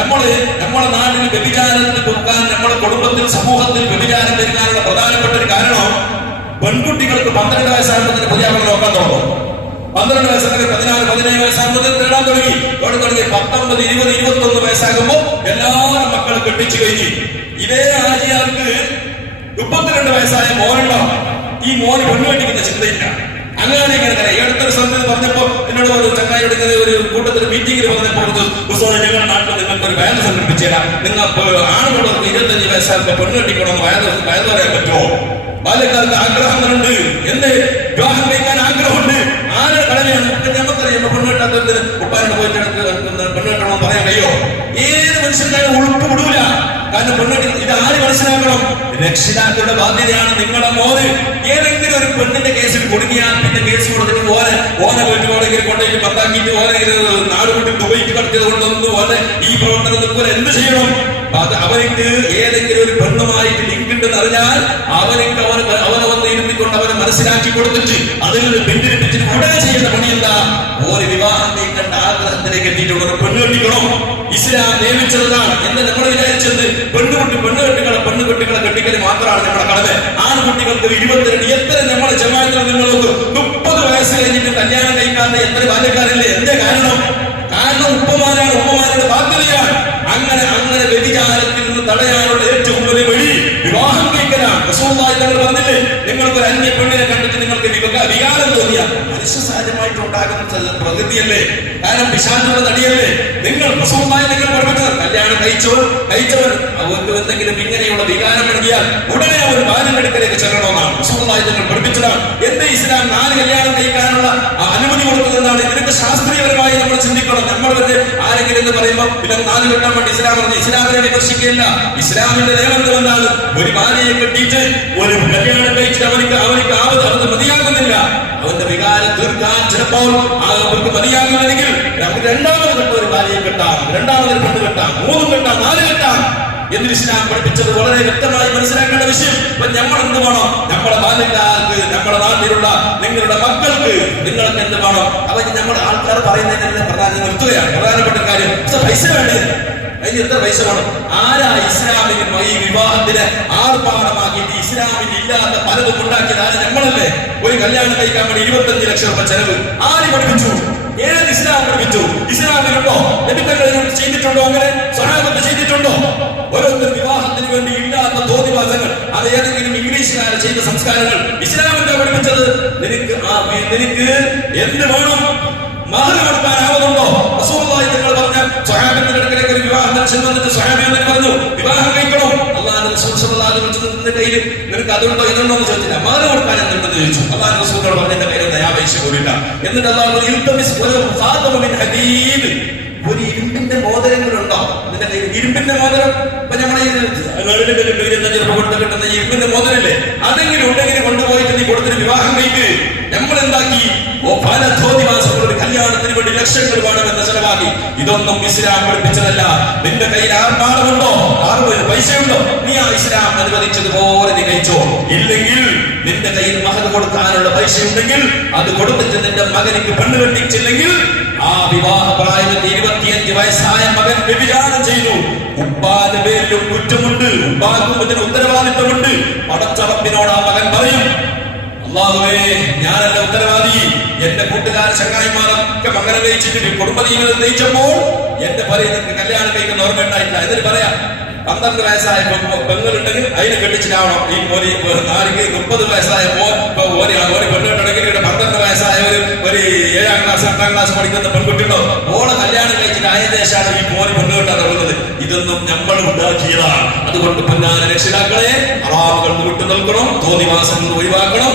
നമ്മുടെ നാട്ടിൽ വ്യഭിചാരത്തിൽ കൊടുക്കാൻ, നമ്മുടെ കുടുംബത്തിൽ സമൂഹത്തിൽ വ്യഭിചാരം വരുന്നതിനുള്ള പ്രധാനപ്പെട്ട ഒരു കാരണം പെൺകുട്ടികൾക്ക് 12 വയസ്സാകുമ്പോൾ തന്നെ പുതിയാവണം നോക്കാൻ തുടങ്ങും. 12 വയസ്സാകുമ്പോൾ 14, 17 വയസ്സാകുമ്പോൾ തേടാൻ തുടങ്ങി. 19, 20, 21 വയസ്സാകുമ്പോൾ എല്ലാവരും മക്കളെ കെട്ടിച്ചു കഴിഞ്ഞു. ഇതേ ആജിയാർക്ക് 32 വയസ്സായ മോനുണ്ടോ, ഈ മോന് പെണ്ണു കെട്ടിക്കുന്ന ചിന്തയില്ല. അങ്ങനെ ഇങ്ങനെ അടുത്തൊരു സ്ഥലത്ത് പറഞ്ഞപ്പോ എന്നോട് ഒരു ചങ്ങായി എടുക്കുന്ന ഒരു കൂട്ടത്തിൽ മീറ്റിംഗിൽ പറഞ്ഞപ്പോൾ ഞങ്ങളുടെ നാട്ടിൽ നിങ്ങൾക്ക് ഒരു വയറ് സംഘടിപ്പിച്ചുതരാം, നിങ്ങൾക്ക് ആണുള്ളവർക്ക് 25 വയസ്സാർക്ക് പെണ്ണ് കെട്ടിക്കണമെന്ന് വയറ് പറയാൻ പറ്റുമോ? ബാല്യക്കാർക്ക് ആഗ്രഹങ്ങളുണ്ട്, എന്റെ വിവാഹം കഴിക്കാൻ ആഗ്രഹമുണ്ട്. ആരുടെ കടമയാണ്? നമുക്കറിയാം പെണ്ണ് കെട്ടാത്തതിന് ഉപ്പാരോട് പോയിട്ട് പെണ്ണ് കെട്ടണമെന്ന് പറയാൻ കഴിയോ? ഏത് മനുഷ്യനായാലും ഉൾപ്പ് വിടൂല. കാരണം പെണ്ണെട്ടി ഇത് ആര് മനസ്സിലാക്കണം? രക്ഷിതാക്കളുടെ ബാധ്യതയാണ്. നിങ്ങളുടെ മോന് ഏതെങ്കിലും ഒരു പെണ്ണിന്റെ കേസിൽ കുടുങ്ങിയാൽ പിന്നെ കേസ് കൊടുത്തിട്ട് ഓനെ വീട്ടുപോലെങ്കിൽ കൊണ്ടുപോയി പത്താക്കിയിട്ട് ഓനെ നാട് വിട്ട് ദുബൈക്ക് കടത്തിയത് കൊണ്ടൊന്നും ഓനെ ഈ പ്രവർത്തനം നിൽക്കുക എന്ത് ചെയ്യണം? അവർക്ക് ഏതെങ്കിലും ഒരു പെണ്ണുമായിട്ട് ലിങ്ക് ഉണ്ടെന്ന് അറിഞ്ഞാൽ അവനെ വന്ന് ഇരുന്നിക്കൊണ്ട് അവനെ മനസ്സിലാക്കി കൊടുത്തിട്ട് അതിൽ നിന്ന് പിന്തിരിപ്പിച്ചിട്ട് ഉടനെ ചെയ്യുന്ന പണി എന്താ? ഒരു വിവാഹം നീക്കേണ്ട ആഗ്രഹത്തിലേക്ക് എത്തിയിട്ടുള്ള ഒരു പെണ്ണ് കെട്ടിക്കണം. ഇസ്ലാം നിയമിച്ചതാണ്. എന്താ നമ്മൾ വിചാരിച്ചത്? പെണ്ണുകുട്ടികളെ കെട്ടിക്കൽ മാത്രമാണ് നമ്മുടെ കടമ. ആൺകുട്ടികൾക്ക് 22. എത്ര നമ്മുടെ ജമാഅത്തിൽ നിങ്ങൾക്ക് 30 വയസ്സ് കഴിഞ്ഞിട്ട് കല്യാണം കഴിക്കാത്ത എത്ര ബാല്യക്കാരില്ലേ? എന്തേ കാരണം? ഉപ്പമാരുടെ ബാധ്യതയാണ്. അങ്ങനെ വ്യഭിചാരത്തിൽ നിന്ന് തടയാനുള്ള ഏറ്റവും വലിയ വഴി വിവാഹം കഴിക്കലാണ്. റസൂലുള്ളാഹി തങ്ങൾ പറഞ്ഞില്ലേ, നിങ്ങൾക്കൊരു അന്യ പെണ്ണിനെ കണ്ടിട്ട് നിങ്ങൾക്ക് വികാരം തോന്നിയ മനുഷ്യ സഹജമായിട്ട് ഉണ്ടാകുന്ന പ്രകൃതിയല്ലേ, കാരണം പിശാചുള്ള തടിയല്ലേ. നിങ്ങൾ റസൂലുള്ളാഹി നിങ്ങൾ പഠിപ്പിച്ചത് കല്യാണം കഴിച്ചവൻ അവർക്ക് എന്തെങ്കിലും ഇങ്ങനെയുള്ള വികാരം നൽകിയാൽ ഉടനെ അവർ ബാല്യമെടുക്കലേക്ക് ചെല്ലണമെന്നാണ് റസൂലുള്ളാഹി തങ്ങൾ പഠിപ്പിച്ചതാണ്. എന്റെ ഇസ്ലാം 4 കല്യാണം കഴിക്കാനുള്ള അനുമതി കൊടുക്കുന്നതാണ്. ഇതിനൊക്കെ ശാസ്ത്രീയപരമായി നമ്മൾ ചിന്തിക്കണം. നമ്മൾ വരെ ആരെങ്കിലും എന്ന് പറയുമ്പോൾ പിന്നെ 4 കെട്ടാൻ വേണ്ടി ഇസ്ലാം പറഞ്ഞു. ഇസ്ലാമിനെ വിമർശിക്കുകയില്ല. ഇസ്ലാമിന്റെ നിയമം എന്താണ്? ഒരു ഭാര്യയെ കെട്ടിയിട്ട് ഒരു കല്യാണം കഴിച്ചിട്ട് അവർക്ക് അത് മതിയാകുന്നില്ല. അവന്റെ വികാരം തീർക്കാൻ ചിലപ്പോൾ അവർക്ക് മതിയാകുന്നില്ലെങ്കിൽ രണ്ടാമത് കെട്ട ഒരു ഭാര്യയെ കെട്ടാം, രണ്ടാമതൊരു പെണ്ണ് കെട്ടാം, 3 കെട്ടാം, 4 കെട്ടാം എന്ന് ഇസ്ലാം പഠിപ്പിച്ചത് വളരെ വ്യക്തമായി മനസ്സിലാക്കേണ്ട വിഷയം. അപ്പൊ നമ്മൾ എന്ത് വേണം? നമ്മുടെ ബാല്യക്കാർക്ക്, നമ്മുടെ നാട്ടിലുള്ള നിങ്ങളുടെ മക്കൾക്ക് നിങ്ങൾക്ക് എന്ത് വേണം? അവൻ നമ്മുടെ ആൾക്കാർ പറയുന്നതിനെ നിർത്തുകയാണ് പ്രധാനപ്പെട്ട കാര്യം. പൈസ വേണ്ടത് അതിന് എത്ര പൈസ വേണം? ആരാ ഇസ്ലാമിന് ഈ വിവാഹത്തിന് ആർഭാടമാക്കിയിട്ട് ഇസ്ലാമിന് ഇല്ലാത്ത പലതും ഉണ്ടാക്കിയത്? ആര്? നമ്മളല്ലേ. ഒരു കല്യാണം കഴിക്കാൻ വേണ്ടി 25 ലക്ഷം രൂപ ചെലവ് ആര് പഠിപ്പിച്ചു? ഏത് ഇസ്ലാം പഠിപ്പിച്ചു? ഇസ്ലാമിലുണ്ടോ? നബിതങ്ങൾ ചെയ്തിട്ടുണ്ടോ? അങ്ങനെ സ്വഹാബത്ത് ചെയ്തിട്ടുണ്ടോ? ഓരോരുത്തർ വിവാഹത്തിന് വേണ്ടി ഇല്ലാത്ത തോന്നിവാസങ്ങൾ, അത് ഏതെങ്കിലും ഇംഗ്ലീഷുകാരെ ചെയ്ത സംസ്കാരങ്ങൾ ഇസ്ലാമിന്റെ പഠിപ്പിച്ചത്. നിനക്ക് എന്ത് വേണം? മഹർ കൊടുക്കാനാവുന്നുണ്ടോ? റസൂലുള്ളാഹി തങ്ങൾ പറഞ്ഞ സ്വഹാബത്തിന്റെ അടുക്കലേക്ക് ഒരു വിവാഹം ദർശനം വന്നിട്ട് സ്വഹാബി എന്ന് പറഞ്ഞു, വിവാഹം കഴിക്കണം. അല്ലാഹുവിന്റെ റസൂൽ സ്വല്ലല്ലാഹു അലൈഹി വസല്ലം കയ്യിൽ നിനക്ക് അതുണ്ടോ ഇതുണ്ടോ എന്ന് ചോദിച്ചില്ല. മഹർ കൊടുക്കാൻ എന്തുണ്ടെന്ന് ചോദിച്ചു. അല്ലാഹുവിന്റെ റസൂൽ പറഞ്ഞു, എന്റെ കയ്യിൽ ദയാപേക്ഷ പോലില്ല. എന്നിട്ട് അല്ലാഹു ഒരു ഇരുമ്പിന്റെ മോതിരങ്ങളുണ്ടോ നിന്റെ കയ്യിൽ? ഇരുമ്പിന്റെ മോതിരം ഇപ്പൊ നമ്മളെ കിട്ടുന്ന ഇരുമ്പിന്റെ മോതിരല്ലേ, അതെങ്കിലും ഉണ്ടെങ്കിൽ കൊണ്ടുപോയിട്ട് നീ കൊടുത്തിട്ട് വിവാഹം കഴിക്ക്. നമ്മൾ എന്താക്കി? പല ധോതിവാസങ്ങൾ ഒരു കല്യാണത്തിന് വേണ്ടി ലക്ഷങ്ങൾ വേണമെന്ന് ചെലവാക്കി. ഇതൊന്നും ഇസ്ലാം പഠിപ്പിച്ചതല്ല. നിന്റെ കയ്യിൽ ആർഭാടമുണ്ടോ, പൈസയുണ്ടോ, നീ ആ ഇസ്ലാം അനുവദിച്ചതുപോലെ നീ കഴിച്ചോ. ഇല്ലെങ്കിൽ നിന്റെ കയ്യിൽ മഹർ കൊടുക്കാനുള്ള പൈസ ഉണ്ടെങ്കിൽ അത് കൊടുത്തിട്ട് നിന്റെ മകനിക്ക് പെണ്ണ് കെട്ടിച്ചില്ലെങ്കിൽ ആ വിവാഹ പ്രായത്തിൽ 25 വയസ്സായ മകൻ വ്യഭിചാരം ചെയ്തു. ഉപ്പാന്റെ പേരിലും കുറ്റമുണ്ട്, ഉപ്പാക്കും ഇതിന് ഉത്തരവാദിത്വമുണ്ട്. പടച്ചറപ്പിനോട് ആ മകൻ പറയും, അല്ലാഹുവേ ഞാനല്ല ഉത്തരവാദി. എന്റെ കൂട്ടുകാർ ചങ്ങായിമാരൊക്കെ മകനെ നയിച്ചിട്ട് കുടുംബജീവിതം നയിച്ചപ്പോൾ എന്റെ പറയുന്നത് കല്യാണം കഴിക്കുന്ന ഓർമ്മ ഉണ്ടായിട്ടില്ല. എന്നിട്ട് പറയാം, 12 വയസ്സായ പെങ്ങളുണ്ടെങ്കിൽ അതിനെ കെട്ടിച്ചിട്ടാവണം. ഈ 30 വയസ്സായ പെണ്ണുണ്ടെങ്കിൽ 12 വയസ്സായ ഒരു 7ാം ക്ലാസ് 8ാം ക്ലാസ് പഠിക്കുന്ന പെൺകുട്ടിയുണ്ടോ, ഓളെ കല്യാണം കഴിച്ചിട്ട് അതിനുശേഷമാണ് ഈ മോന് പെണ്ണ് കെട്ടാൻ തുടങ്ങുന്നത്. ഇതൊന്നും നമ്മൾ ഉണ്ടാക്കിയതാണ്. അതുകൊണ്ട് പൊന്നാന രക്ഷിതാക്കളെ ഹറാമുകൾ വിട്ടു നിൽക്കണം, തോന്നിവാസങ്ങൾ ഒഴിവാക്കണം.